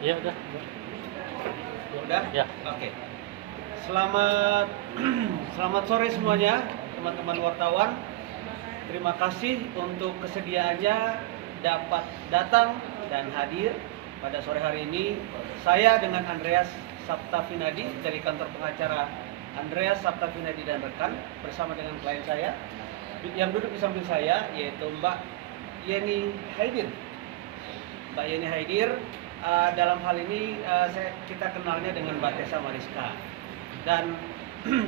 Iya udah. Udah? Ya. Oke. Selamat selamat sore semuanya, teman-teman wartawan. Terima kasih untuk kesediaannya dapat datang dan hadir pada sore hari ini. Saya dengan Andreas Saptavinadi dari kantor pengacara Andreas Saptavinadi dan rekan bersama dengan klien saya yang duduk di samping saya, yaitu Mbak Yeni Haidir. Mbak Yeni Haidir, dalam hal ini kita kenalnya dengan Mbak Tessa Mariska. Dan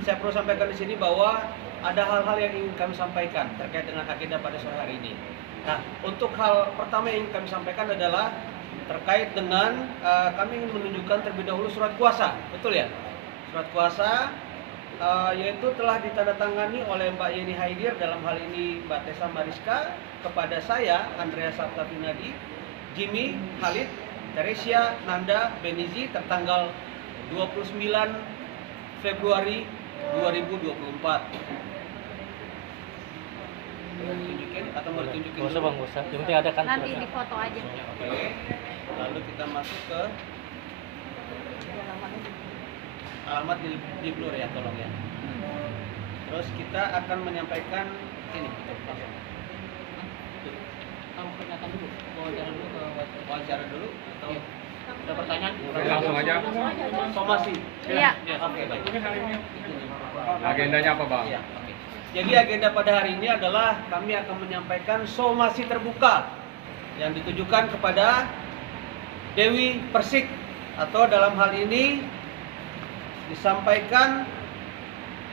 saya perlu sampaikan di sini bahwa ada hal-hal yang ingin kami sampaikan terkait dengan agenda pada sore hari ini. Nah, untuk hal pertama yang ingin kami sampaikan adalah terkait dengan kami ingin menunjukkan terlebih dahulu surat kuasa, betul ya? Surat kuasa yaitu telah ditandatangani oleh Mbak Yeni Haidir, dalam hal ini Mbak Tessa Mariska, kepada saya Andreas Saptavinadi, Jimmy, Khalid, Teresia, Nanda, Benizi, tertanggal 29 Februari 2024. Tunjukin atau mau ditunjukin? Gak usah bang, gak usah. Yang penting ada kan. Nanti di foto aja. Oke. Lalu kita masuk ke alamat di blur ya, tolong ya. Terus kita akan menyampaikan ini. Kamu pernyataan dulu, Wawancara dulu atau ada pertanyaan? Langsung aja. somasi? Iya. Oke, baik. Agendanya apa, Bang? Iya, oke. Jadi agenda pada hari ini adalah kami akan menyampaikan somasi terbuka yang ditujukan kepada Dewi Persik, atau dalam hal ini disampaikan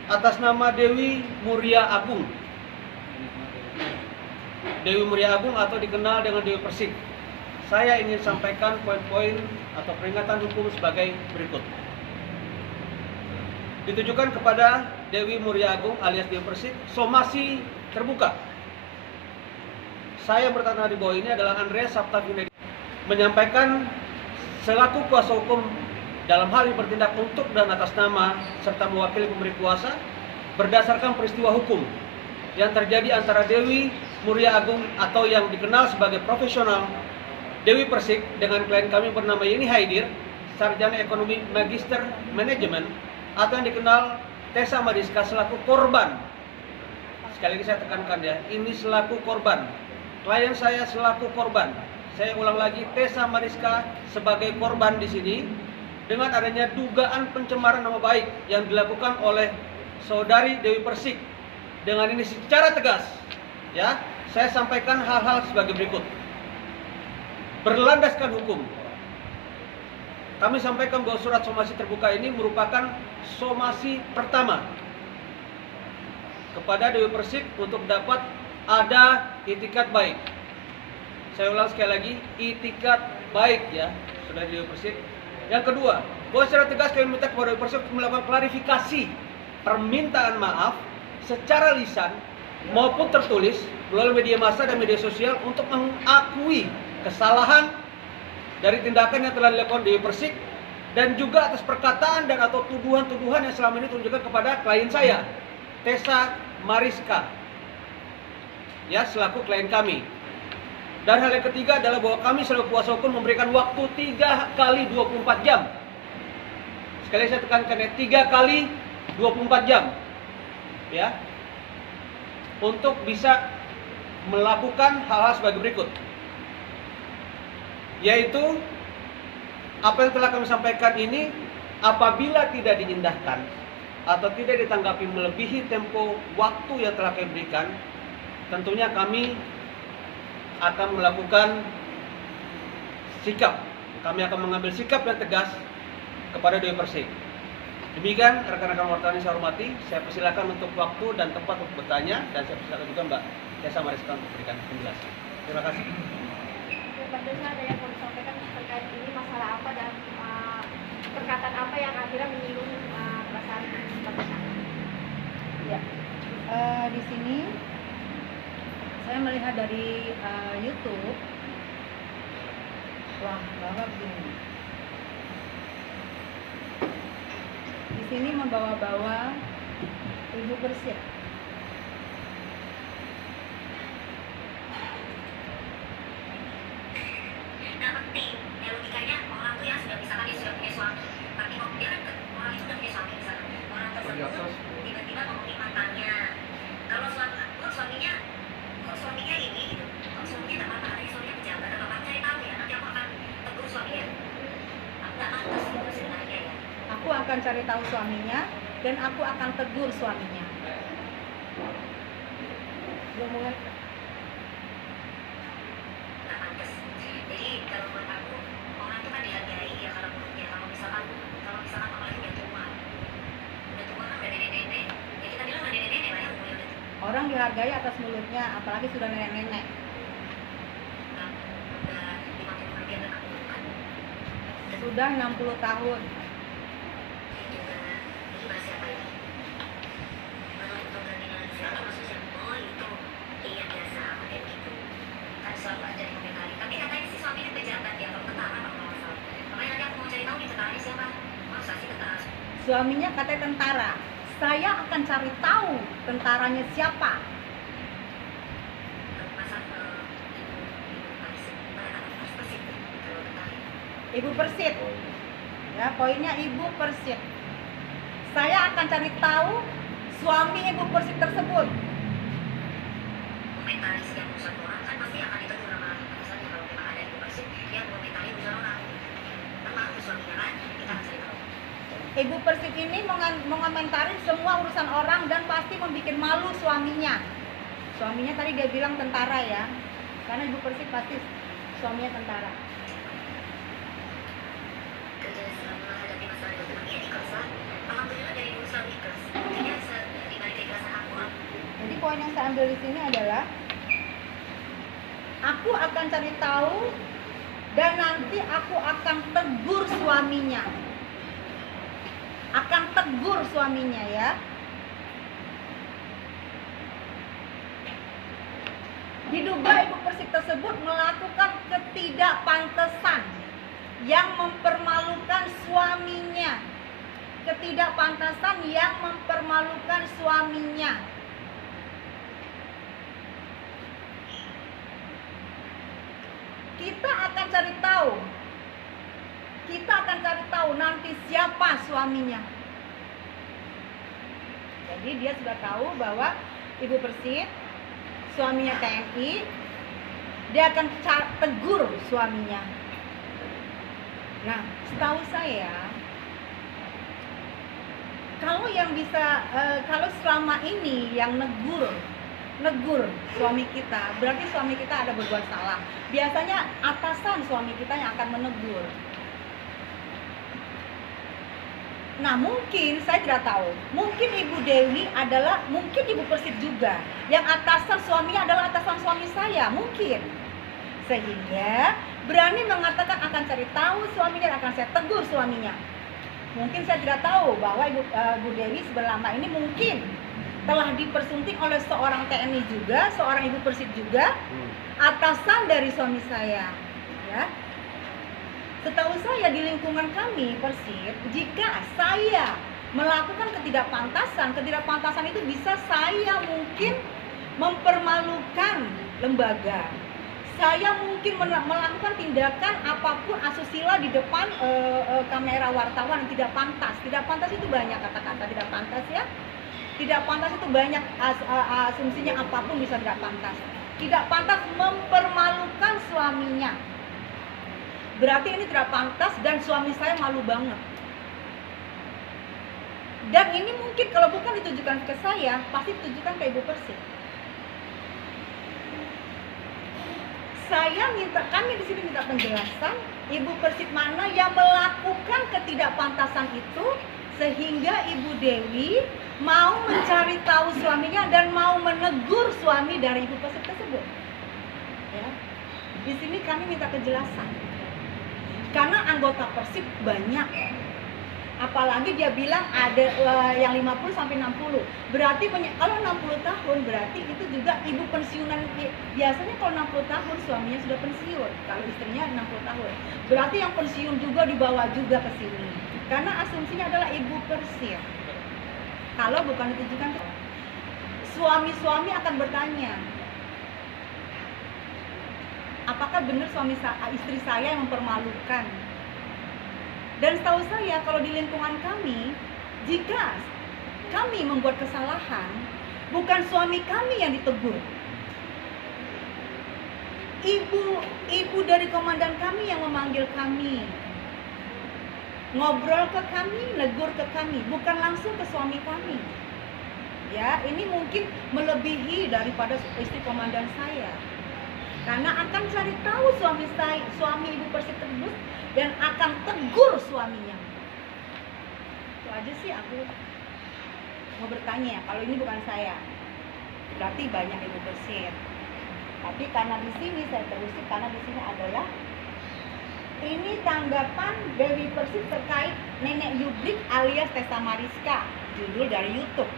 atas nama Dewi Muria Agung. Dewi Muria Agung atau dikenal dengan Dewi Persik. Saya ingin sampaikan poin-poin atau peringatan hukum sebagai berikut. Ditujukan kepada Dewi Muria Agung alias Dewi Persik, somasi terbuka. Saya bertanya di bawah ini adalah Andreas Saptavinadi, menyampaikan selaku kuasa hukum dalam hal ini bertindak untuk dan atas nama serta mewakili pemberi kuasa berdasarkan peristiwa hukum yang terjadi antara Dewi Muria Agung atau yang dikenal sebagai profesional Dewi Persik dengan klien kami bernama Yeni Haidir, sarjana ekonomi magister manajemen, atau yang dikenal Tessa Mariska selaku korban. Sekali lagi saya tekankan ya, ini selaku korban. Klien saya selaku korban. Saya ulang lagi, Tessa Mariska sebagai korban di sini dengan adanya dugaan pencemaran nama baik yang dilakukan oleh saudari Dewi Persik. Dengan ini secara tegas, ya, saya sampaikan hal-hal sebagai berikut. Berlandaskan hukum, kami sampaikan bahwa surat somasi terbuka ini merupakan somasi pertama kepada Dewi Persik untuk dapat ada itikat baik. Saya ulang sekali lagi, itikat baik ya, saudara Dewi Persik. Yang kedua, bahwa secara tegas kami minta kepada Dewi Persik melakukan klarifikasi permintaan maaf secara lisan maupun tertulis melalui media massa dan media sosial untuk mengakui kesalahan dari tindakan yang telah dilakukan Dewi Persik dan juga atas perkataan dan atau tuduhan-tuduhan yang selama ini ditunjukkan kepada klien saya, Tessa Mariska, ya, selaku klien kami. Dan hal yang ketiga adalah bahwa kami selaku kuasa hukum memberikan waktu 3 kali 24 jam. Sekali saya tekankan ya, 3 kali 24 jam. Ya. Untuk bisa melakukan hal-hal sebagai berikut. Yaitu apa yang telah kami sampaikan ini apabila tidak diindahkan atau tidak ditanggapi melebihi tempo waktu yang telah kami berikan, tentunya kami akan melakukan sikap. Kami akan mengambil sikap yang tegas kepada Dewi Persik. Demikian rekan-rekan wartawan yang saya hormati, saya persilakan untuk waktu dan tempat untuk bertanya, dan saya persilakan juga Mbak Tessa Mariska untuk memberikan penjelasan. Terima kasih. Mbak Tessa, ada yang mau disampaikan terkait ini masalah apa dan perkataan apa yang akhirnya menyinggung perasaan Mbak Tessa? Ya, di sini saya melihat dari YouTube, wah, bahwa begini. Di sini membawa-bawa Ibu Persik. Nggak penting, ya logikanya orang tuh yang akan cari tahu suaminya dan aku akan tegur suaminya. Belum mulai. Jadi kalau buat aku orang itu kan dihargai ya kalau menurutnya. Kalau misalkan apalagi udah tua kan udah nenek-nenek, ya kita bilang udah nenek-nenek lah ya umurnya udah tua. Orang dihargai atas mulutnya, apalagi sudah nenek-nenek. Nah, udah 50 lebih anak aku kan. Sudah 60 tahun. Juga ini bahas siapa ini? Baru untuk gantian siapa maksudnya? Oh itu, iya biasa kayak gitu. Kan selalu ada yang komentari. Tapi katanya sih suaminya pejabat ya, atau tentara apa kalau nggak salah. Makanya nanti aku mau cari tahu nih tentaranya siapa. Masa sih tentara? Suaminya katanya tentara. Saya akan cari tahu tentaranya siapa. Masa Ibu Persit. Ya, poinnya Ibu Persit. Saya akan cari tahu suami Ibu Persit tersebut. komentaris yang urusan orang kan pasti akan ditegur sama atasannya kalau memang ada yang bersih yang komentari urusan orang. Termasuk suaminya kan kita akan cari tahu. Ibu Persik ini mengomentari semua urusan orang dan pasti membuat malu suaminya. Suaminya tadi dia bilang tentara ya, karena Ibu Persik pasti suaminya tentara. Kerja selama menghadapi masalah dengan temannya ikhlas lah. Alhamdulillah dari dulu selalu ikhlas. Buktinya di balik keikhlasan aku. Jadi poin yang saya ambil di sini adalah aku akan cari tahu dan nanti aku akan tegur suaminya. Akan tegur suaminya ya. Diduga Ibu Persik tersebut melakukan ketidakpantasan yang mempermalukan suaminya. Ketidakpantasan yang mempermalukan suaminya. Kita akan cari tahu. Kita akan cari tahu nanti siapa suaminya. Jadi dia sudah tahu bahwa Ibu Persik suaminya TNI, dia akan tegur suaminya. Nah, setahu saya, kalau yang bisa, kalau selama ini yang negur suami kita, berarti suami kita ada berbuat salah. Biasanya atasan suami kita yang akan menegur. Nah mungkin, saya tidak tahu, mungkin Ibu Dewi adalah, mungkin Ibu Persik juga, yang atasan suaminya adalah atasan suami saya, mungkin. Sehingga berani mengatakan akan cari tahu suaminya, akan saya tegur suaminya. Mungkin saya tidak tahu bahwa Ibu Dewi selama ini mungkin telah dipersunting oleh seorang TNI juga, seorang Ibu Persik juga, atasan dari suami saya. Ya. Setahu saya di lingkungan kami Persik, jika saya melakukan ketidakpantasan itu bisa saya mungkin mempermalukan lembaga. Saya mungkin melakukan tindakan apapun asusila di depan kamera wartawan yang tidak pantas. Tidak pantas itu banyak kata-kata tidak pantas ya. Tidak pantas itu banyak asumsinya, apapun bisa tidak pantas. Tidak pantas mempermalukan suaminya. Berarti ini tidak pantas dan suami saya malu banget. Dan ini mungkin kalau bukan ditujukan ke saya, pasti ditujukan ke Ibu Persik. Kami di sini minta penjelasan Ibu Persik mana yang melakukan ketidakpantasan itu sehingga Ibu Dewi mau mencari tahu suaminya dan mau menegur suami dari Ibu Persik tersebut. Ya. Di sini kami minta kejelasan. Karena anggota Persik banyak. Apalagi dia bilang ada yang 50 sampai 60. Berarti kalau 60 tahun berarti itu juga ibu pensiunan. Biasanya kalau 60 tahun suaminya sudah pensiun. Kalau istrinya 60 tahun. Berarti yang pensiun juga dibawa juga ke sini. Karena asumsinya adalah Ibu Persik. Kalau bukan ditujukan ke suami-suami akan bertanya, apakah benar istri saya yang mempermalukan? Dan setahu saya kalau di lingkungan kami, jika kami membuat kesalahan, bukan suami kami yang ditegur. Ibu dari komandan kami yang memanggil kami. ngobrol ke kami, negur ke kami, bukan langsung ke suami kami. Ya, ini mungkin melebihi daripada istri komandan saya. Karena akan cari tahu suami Ibu Persib tersebut dan akan tegur suaminya. Itu aja sih aku mau bertanya. Kalau ini bukan saya, berarti banyak Ibu Persib. Tapi karena di sini saya terusin, karena di sini adalah ini tanggapan Dewi Persib terkait Nenek Yubrik alias Tessa Mariska, judul dari YouTube.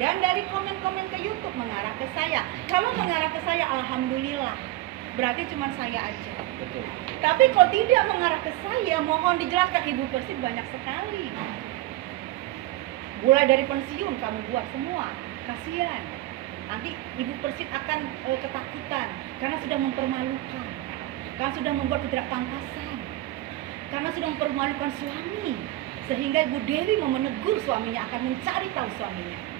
Dan dari komen-komen ke YouTube mengarah ke saya. Kalau mengarah ke saya, alhamdulillah. Berarti cuma saya aja. Betul. Tapi kalau tidak mengarah ke saya, mohon dijelaskan. Ibu Persib banyak sekali. Mulai dari pensiun kamu buat semua. Kasihan. Nanti Ibu Persib akan ketakutan karena sudah mempermalukan. Karena sudah membuat ketidakpantasan. Karena sudah mempermalukan suami. Sehingga Ibu Dewi mau menegur suaminya, akan mencari tahu suaminya.